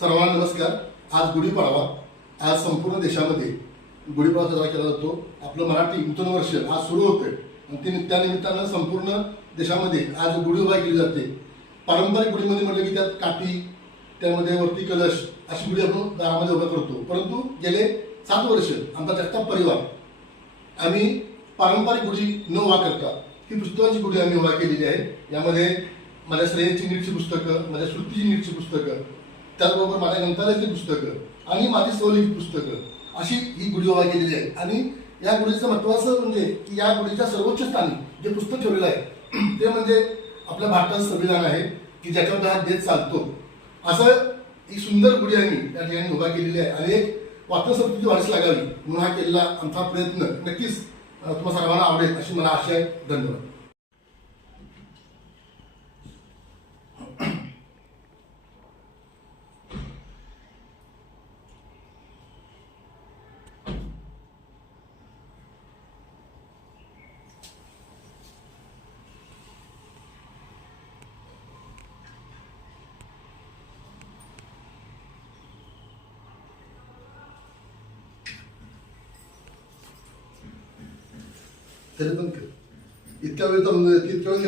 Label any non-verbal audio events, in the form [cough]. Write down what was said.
सर्वांना नमस्कार. आज गुढीपाडवा. आज संपूर्ण देशामध्ये गुढीपाडवा साजरा केला जातो. आपलं मराठी नूतन वर्ष आज सुरू होतंय. आणि ते त्यानिमित्तानं संपूर्ण देशामध्ये आज गुढी उभा केली जाते. पारंपरिक गुढीमध्ये म्हटलं की त्यात काठी त्यामध्ये वरती कलश अशी गुढी आपण दारामध्ये उभा करतो. परंतु गेले सात वर्ष आमचा जगताप परिवार. आम्ही पारंपरिक गुढी न उभा करता ही पुस्तकांची गुढी आम्ही उभा केलेली आहे. यामध्ये माझ्या श्रेयची नीटची पुस्तकं माझ्या श्रुतीची नीटची पुस्तकं त्याचबरोबर माझ्या ग्रंथालयातली पुस्तकं आणि माझी स्वलिखित पुस्तकं अशी ही गुढी उभा केलेली आहे. आणि या गुढीचं महत्वाचं म्हणजे की या गुढीच्या सर्वोच्च स्थानी जे पुस्तक ठेवलेलं आहे [clears throat] ते म्हणजे आपल्या भारताचं संविधान आहे की ज्याच्यामध्ये हा देश चालतो. असं ही सुंदर गुढी आम्ही त्या ठिकाणी उभा केलेली आहे. आणि एक वाचनसंस्कृती वाढीस लागावी म्हणून हा केलेला आमचा प्रयत्न नक्कीच तुम्हाला सर्वांना आवडेल अशी मला आशा आहे. धन्यवाद. తెలియదు ఇత్యావితం తీర్చడానికి